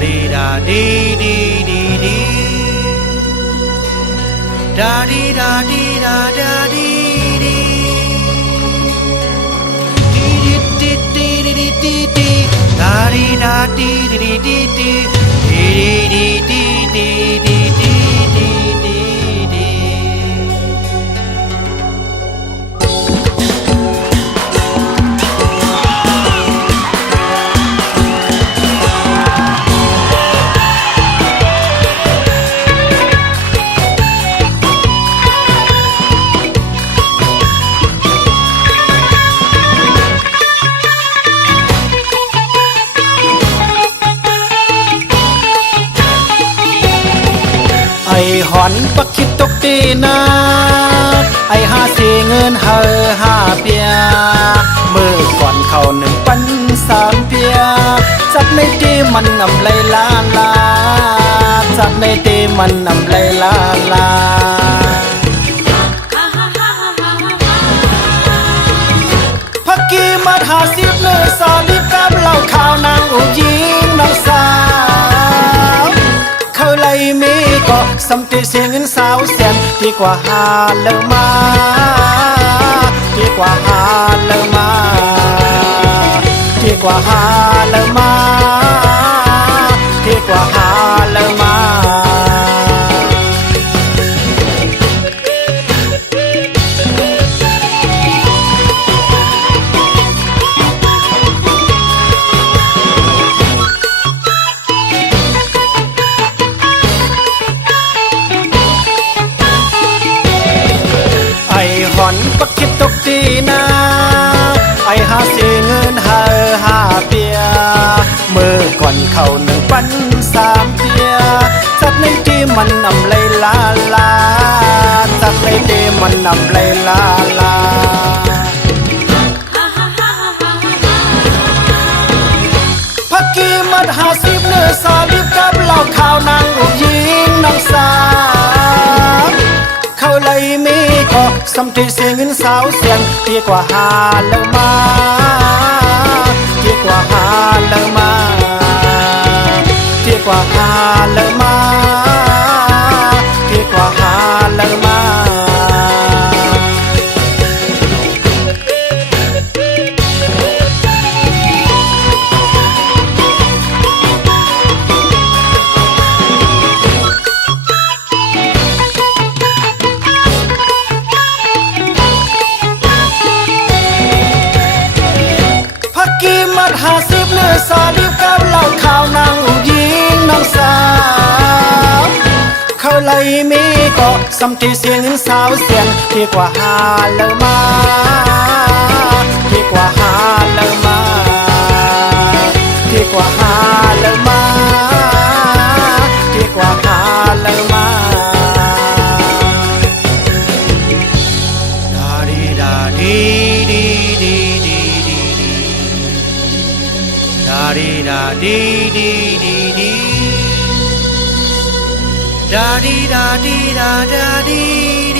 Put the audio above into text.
di da di di di di da di da di da da di di di di di di di di da di da di di di di di di di di di di diไอหอนปักคิดตกตีนาไอหาเสียเงินหาเปียมือก่อนเขา1,3 เปียจัดในตีมันนำไรลาลาจัดในตีมันนำไรลาลาพักกี้มา50 เนื้อสอลิบกับเหล่าขาวนางอุยิงน้องสาวเขาเลยมีก็สำติเสียงเงินสาวเสียงดีกว่าหาเลมาดีกว่าหาเลมาดีกว่าหาเลมาดีกว่าหาเลมาหอนปักคิดตกตีนาไอหาเสียเงินหาเปียมือก่อนเขา1,3 เปียจัดในที่มันนำไรลาลาจัดในที่มันนำไรลาลาพักกี้มัด50 เนื้อสอลิบกับเหล่าขาวนางอุยิงน้องสาวเขาเลยมีก็สำติเสียงเงินสาวเสียงดีกว่าหาเลมาดีกว่าหาเลมาดีกว่าหาเลมาดีกว่าหาเลมา50 เนื้อสอลิบกับเหล่าขาวนางอุยิงน้องสาวเขาเลยมีก็สำติเสียงเงินสาวเสียงดีกว่าหาเลมาดีกว่าหาเลมาดีกว่าหาเลมาดีกว่าหาเลมาดาดีดาดีดีดีda di da di di di di da di da di da da di